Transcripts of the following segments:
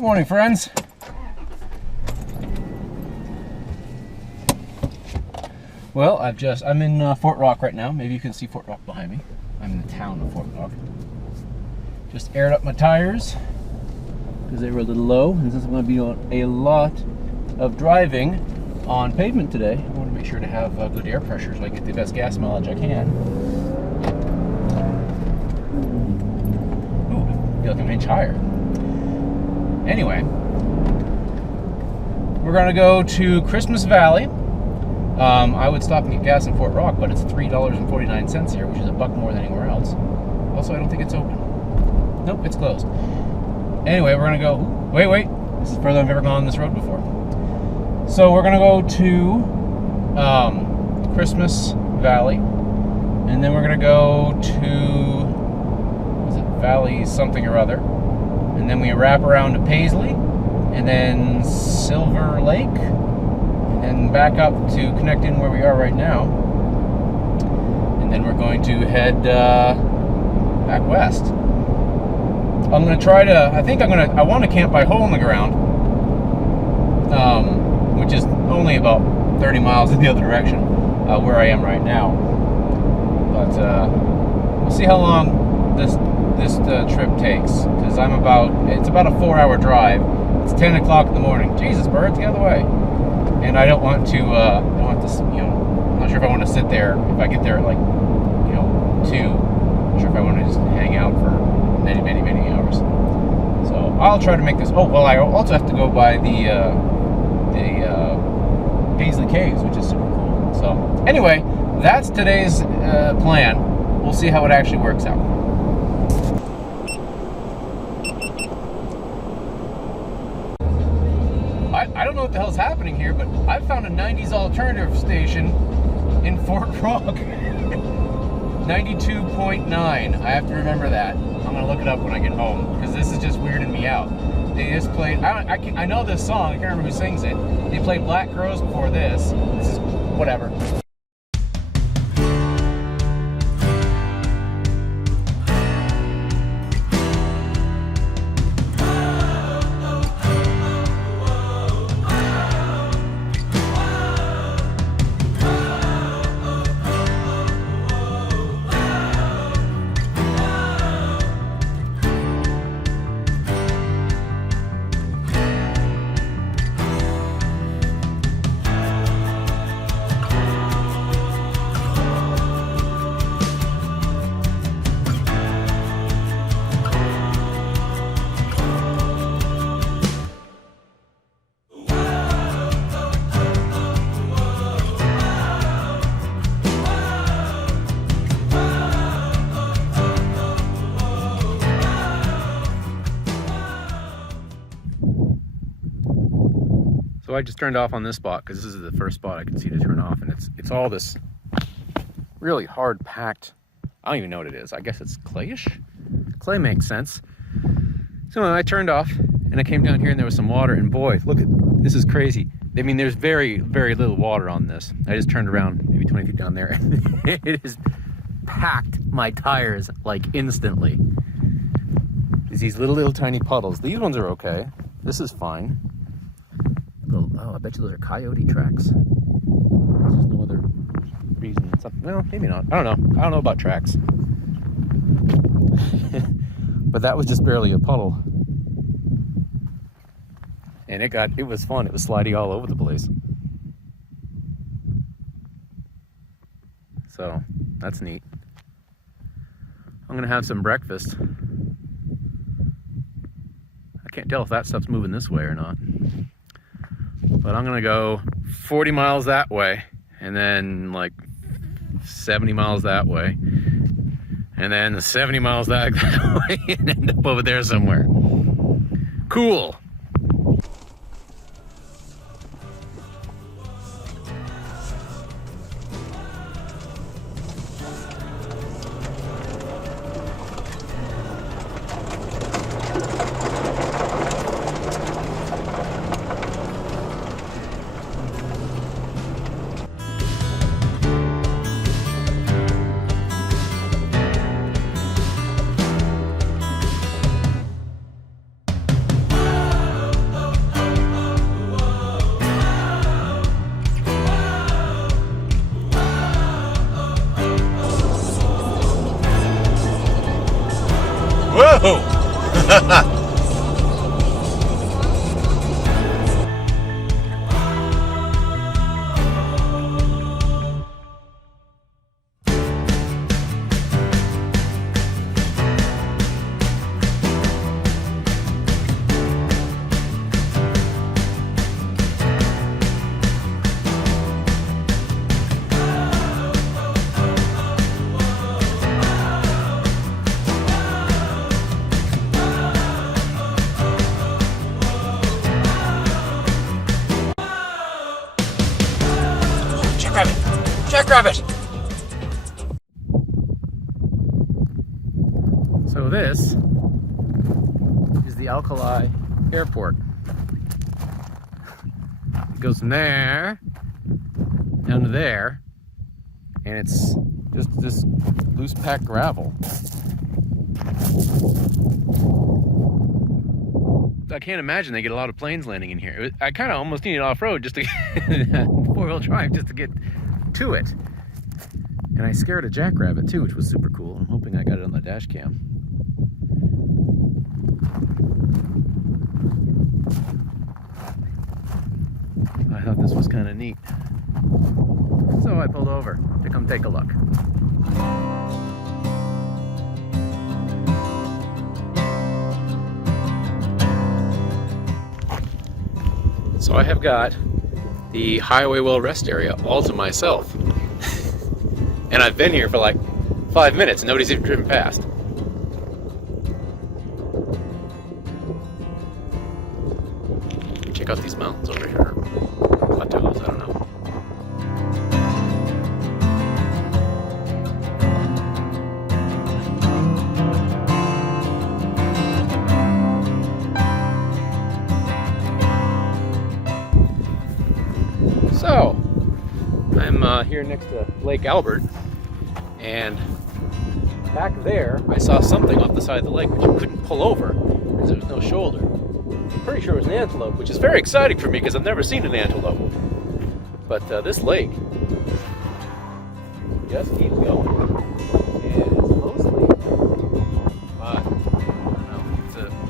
Good morning, friends. Well, I'm in Fort Rock right now. Maybe you can see Fort Rock behind me. I'm in the town of Fort Rock. Just aired up my tires because they were a little low, and since I'm going to be doing a lot of driving on pavement today, I want to make sure to have good air pressure so I get the best gas mileage I can. Ooh, I feel like I'm an inch higher. Anyway, we're going to go to Christmas Valley. I would stop and get gas in Fort Rock, but it's $3.49 here, which is $1 more than anywhere else. Also, I don't think it's open. Nope, it's closed. Anyway, we're gonna go. Wait. This is further than I've ever gone on this road before. So we're gonna go to Christmas Valley, and then we're gonna go to Valley something or other, and then we wrap around to Paisley, and then Silver Lake. And back up to connect in where we are right now, and then we're going to head back west. I'm going to try to. I want to camp by hole in the ground, which is only about 30 miles in the other direction where I am right now. But we'll see how long this trip takes, because it's about a 4-hour drive. It's 10 o'clock in the morning. Jesus, birds, get out of the way. And I don't want to, I'm not sure if I want to sit there. If I get there at 2, I'm not sure if I want to just hang out for many, many, many hours. So I'll try to make this. Oh, well, I also have to go by the Paisley Caves, which is super cool. So anyway, that's today's plan. We'll see how it actually works out. I don't know what the hell's happening here, but I found a 90s alternative station in Fort Rock. 92.9. I have to remember that. I'm gonna look it up when I get home, because this is just weirding me out. They just played. I know this song. I can't remember who sings it. They played Black Crows before this. This is whatever. So I just turned off on this spot because this is the first spot I can see to turn off, and it's all this really hard packed. I don't even know what it is. I guess it's clayish. Clay makes sense. So I turned off and I came down here and there was some water, and boy, look at this, is crazy. I mean, there's very, very little water on this. I just turned around maybe 20 feet down there and it has packed my tires like instantly. These little tiny puddles. These ones are okay. This is fine. Oh, I bet you those are coyote tracks. There's no other reason. Well, maybe not. I don't know. I don't know about tracks. But that was just barely a puddle. And it was fun. It was slidey all over the place. So, that's neat. I'm gonna have some breakfast. I can't tell if that stuff's moving this way or not. But I'm gonna go 40 miles that way, and then like 70 miles that way, and then 70 miles that way, and end up over there somewhere. Cool. Whoa! Jackrabbit! So this is the Alkali airport. It goes from there down to there, and it's just this loose packed gravel. I can't imagine they get a lot of planes landing in here. I kind of almost needed off-road just to get four-wheel drive just to get to it. And I scared a jackrabbit too, which was super cool. I'm hoping I got it on the dash cam. I thought this was kind of neat. So I pulled over to come take a look. So I have got the highway well rest area all to myself. And I've been here for like 5 minutes. Nobody's even driven past. Check out these mountains over here. Plateaus, I don't know. So, I'm here next to Lake Albert, and back there I saw something off the side of the lake which I couldn't pull over because there was no shoulder. I'm pretty sure it was an antelope, which is very exciting for me because I've never seen an antelope. But this lake just keeps going, and it's mostly, I don't know,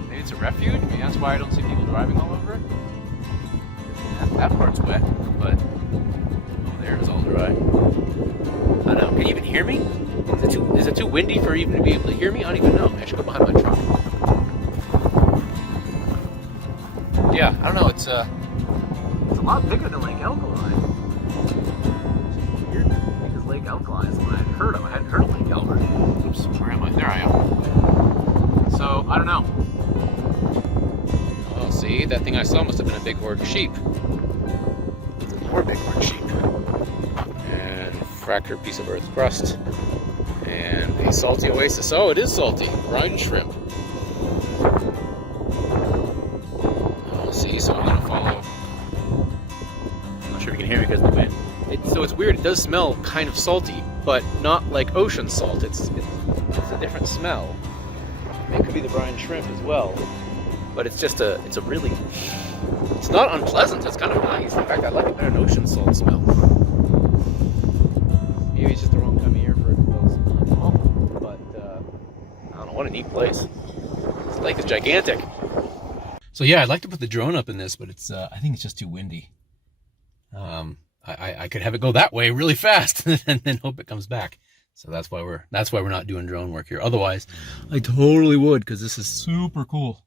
maybe it's a refuge. Maybe that's why I don't see people driving all over it. That part's wet, but over there is all dry. I don't know. Can you even hear me? Is it too windy for even to be able to hear me? I don't even know. I should go behind my truck. Yeah, I don't know. It's a lot bigger than Lake Alkali. It's weird because Lake Alkali is the one I hadn't heard of. I hadn't heard of Lake Albert. Oops, where am I? There I am. So I don't know. Oh, see, that thing I saw must have been a big horde of sheep. More big horde of sheep. And fractured piece of earth crust. And a salty oasis. Oh, it is salty. Brine shrimp. Oh, see, so I'm gonna follow. I'm not sure if you can hear me because of the wind. So it's weird. It does smell kind of salty, but not like ocean salt. It's a different smell. It could be the brine shrimp as well, but it's a really. It's not unpleasant. It's kind of nice. In fact, I like it better than ocean salt smell. Maybe it's just the wrong time of year for it to smell awful, but I don't know. What a neat place. This lake is gigantic. So yeah, I'd like to put the drone up in this, but it's I think it's just too windy. I could have it go that way really fast and then hope it comes back. So that's why we're not doing drone work here. Otherwise, I totally would, because this is super cool.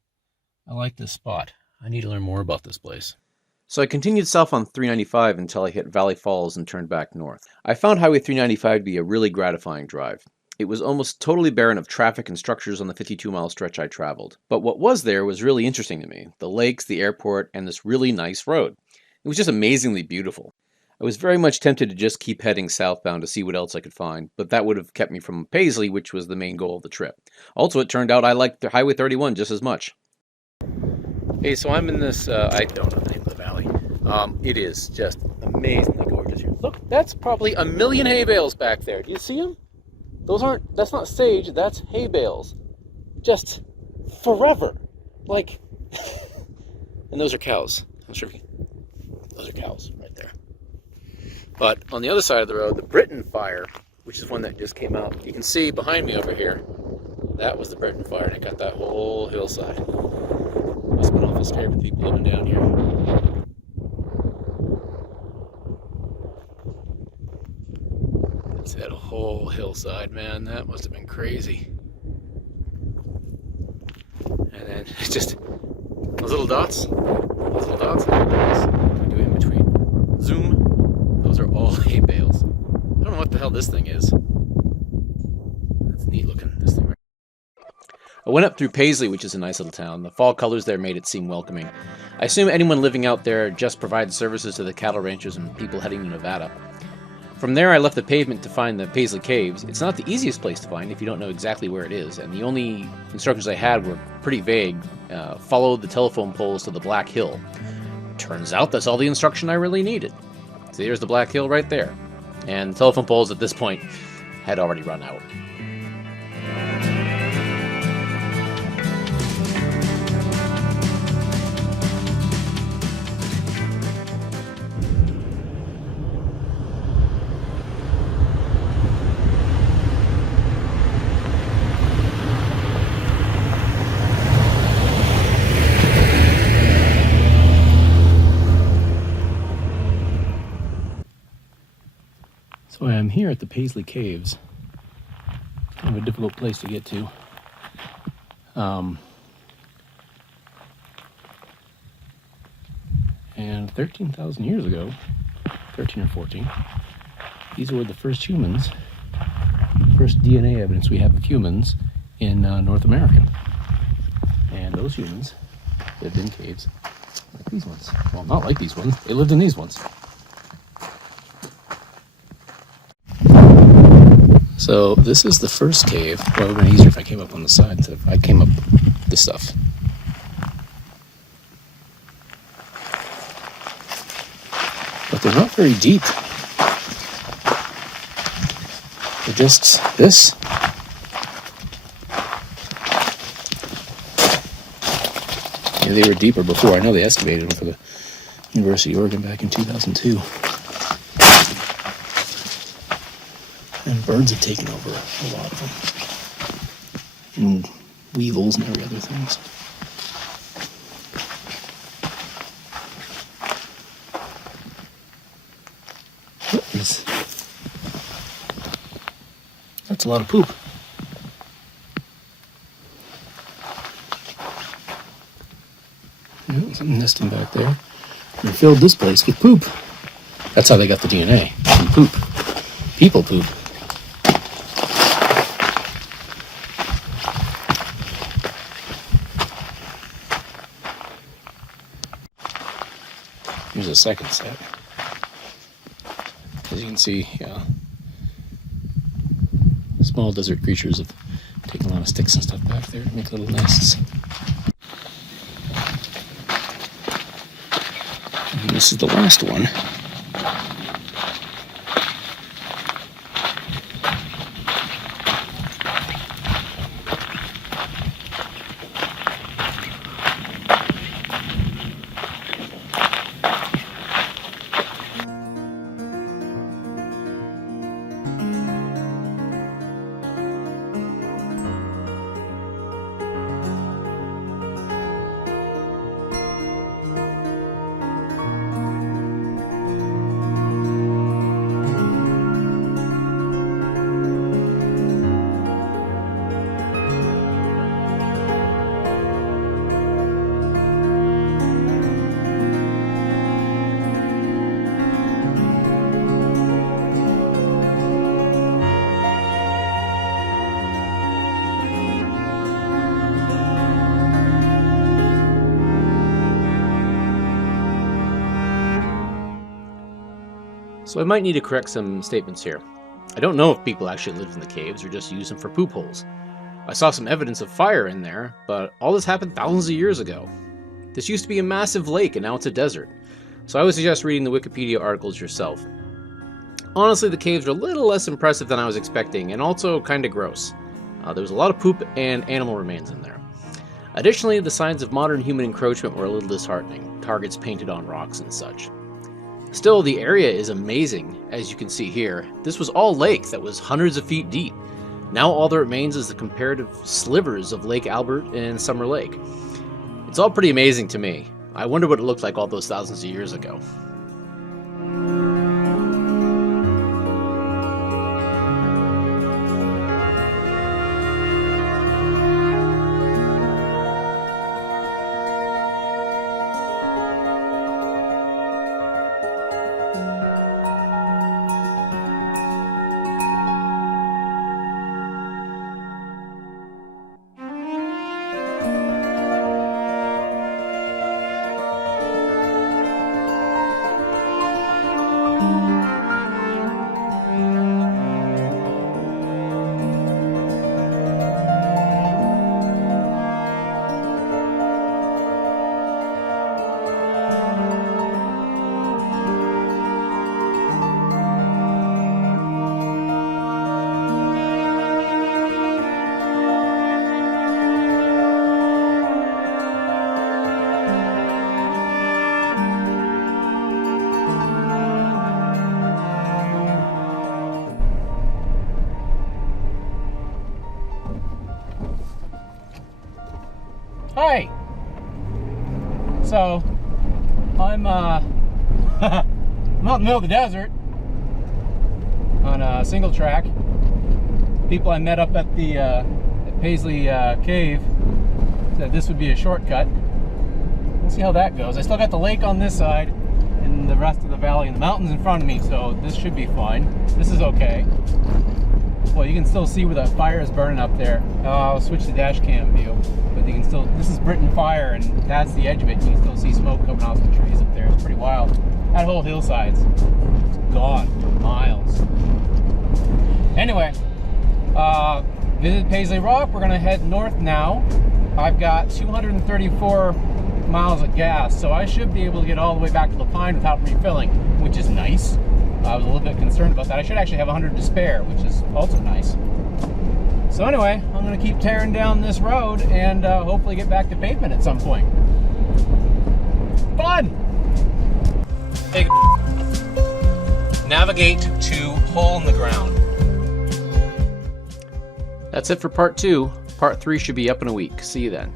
I like this spot. I need to learn more about this place. So I continued south on 395 until I hit Valley Falls and turned back north. I found Highway 395 to be a really gratifying drive. It was almost totally barren of traffic and structures on the 52-mile stretch I traveled. But what was there was really interesting to me. The lakes, the airport, and this really nice road. It was just amazingly beautiful. I was very much tempted to just keep heading southbound to see what else I could find, but that would have kept me from Paisley, which was the main goal of the trip. Also, it turned out I liked the Highway 31 just as much. Hey, so I'm in this, I don't know the name of the valley. It is just amazingly gorgeous here. Look, that's probably 1 million hay bales back there. Do you see them? That's not sage, that's hay bales. Just forever. Like, and those are cows. I'm sure those are cows right there. But on the other side of the road, the Britain fire, which is one that just came out, you can see behind me over here, That was the Breton fire, and it got that whole hillside. Must have been awful scary with people living down here. It's that whole hillside, man. That must have been crazy. And then it's just those little dots. Those little dots. What do we do in between? Zoom. Those are all hay bales. I don't know what the hell this thing is. That's neat looking. This thing. I went up through Paisley, which is a nice little town. The fall colors there made it seem welcoming. I assume anyone living out there just provides services to the cattle ranchers and people heading to Nevada. From there, I left the pavement to find the Paisley Caves. It's not the easiest place to find if you don't know exactly where it is, and the only instructions I had were pretty vague. Follow the telephone poles to the Black Hill. Turns out that's all the instruction I really needed. So there's the Black Hill right there. And the telephone poles at this point had already run out. So I'm here at the Paisley Caves. Kind of a difficult place to get to. And 13,000 years ago, 13 or 14, these were the first humans, first DNA evidence we have of humans in North America. And those humans lived in caves like these ones. Well, not like these ones, they lived in these ones. So this is the first cave. Well, it would have been easier if I came up on the side. I came up this stuff. But they're not very deep. They're just this. Yeah, they were deeper before. I know they excavated them for the University of Oregon back in 2002. And birds have taken over a lot of them. And weevils and every other things. That's a lot of poop. Yeah, something nesting back there. They filled this place with poop. That's how they got the DNA, from poop. People poop. Here's a second set. As you can see, small desert creatures have taken a lot of sticks and stuff back there to make little nests. And this is the last one. So I might need to correct some statements here. I don't know if people actually lived in the caves or just used them for poop holes. I saw some evidence of fire in there, but all this happened thousands of years ago. This used to be a massive lake and now it's a desert. So I would suggest reading the Wikipedia articles yourself. Honestly, the caves were a little less impressive than I was expecting and also kinda gross. There was a lot of poop and animal remains in there. Additionally, the signs of modern human encroachment were a little disheartening, targets painted on rocks and such. Still, the area is amazing, as you can see here. This was all lake that was hundreds of feet deep. Now all that remains is the comparative slivers of Lake Albert and Summer Lake. It's all pretty amazing to me. I wonder what it looked like all those thousands of years ago. Hi. So, I'm I'm out in the middle of the desert on a single track. People I met up at the at Paisley cave said this would be a shortcut. We'll see how that goes. I still got the lake on this side and the rest of the valley and the mountains in front of me, so this should be fine. This is okay. Well, you can still see where that fire is burning up there. I'll switch to dash cam view, but you can still, this is Britain fire, and that's the edge of it. You can still see smoke coming off some trees up there. It's pretty wild. That whole hillside's gone for miles. Anyway, visit Paisley Rock. We're gonna head north now. I've got 234 miles of gas, so I should be able to get all the way back to the Pine without refilling, which is nice. I was a little bit concerned about that. I should actually have 100 to spare, which is also nice. So anyway, I'm going to keep tearing down this road and hopefully get back to pavement at some point. Fun! Hey, navigate to hole in the ground. That's it for part 2. Part 3 should be up in a week. See you then.